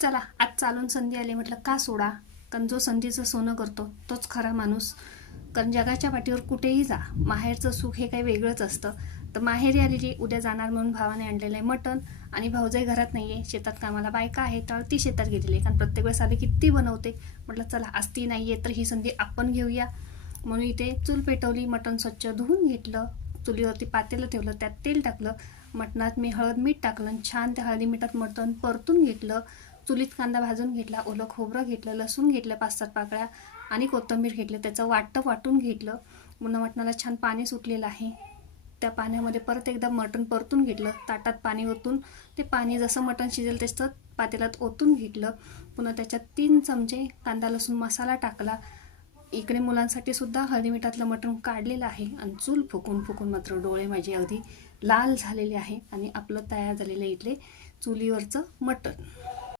चला आज चालून संधी आली, म्हटलं का सोडा. कारण जो संधीचं सोनं करतो तोच खरा माणूस. कारण जगाच्या पाठीवर कुठेही जा, माहेरचं सुख हे काही वेगळंच असतं. तर माहेरी आलेली, उद्या जाणार म्हणून भावाने आणलेलं आहे मटण. आणि भाऊजाई घरात नाही आहे, शेतात कामाला बायका आहे, तर ती शेतात गेलेली आहे. कारण प्रत्येक वेळेस आली की ती बनवते. म्हटलं चला आज ती नाही आहे तर ही संधी आपण घेऊया. म्हणून इथे चूल पेटवली, मटण स्वच्छ धुवून घेतलं, चुलीवरती पातेलं ठेवलं, त्यात तेल टाकलं, मटणात मी हळद मीठ टाकलं, छान त्या हळदी मिठात मटण परतून घेतलं. चुलीत कांदा भाजून घेतला, ओलं खोबरं घेतलं, लसूण घेतलं 5-7 पाकळ्या आणि कोथिंबीर घेतलं, त्याचं वाटप वाटून घेतलं. पुन्हा मटणाला छान पाणी सुटलेलं आहे, त्या पाण्यामध्ये परत एकदा मटण परतून घेतलं. ताटात पाणी ओतून ते पाणी जसं मटण शिजेल तसं पातेल्यात ओतून घेतलं. पुन्हा त्याच्यात 3 चमचे कांदा लसूण मसाला टाकला. इकडे मुलांसाठी सुद्धा हळदी मिठातलं मटण काढलेलं आहे. आणि चूल फुकून फुकून मात्र डोळे माझे अगदी लाल झालेले आहे. आणि आपलं तयार झालेलं इथले चुलीवरचं मटण.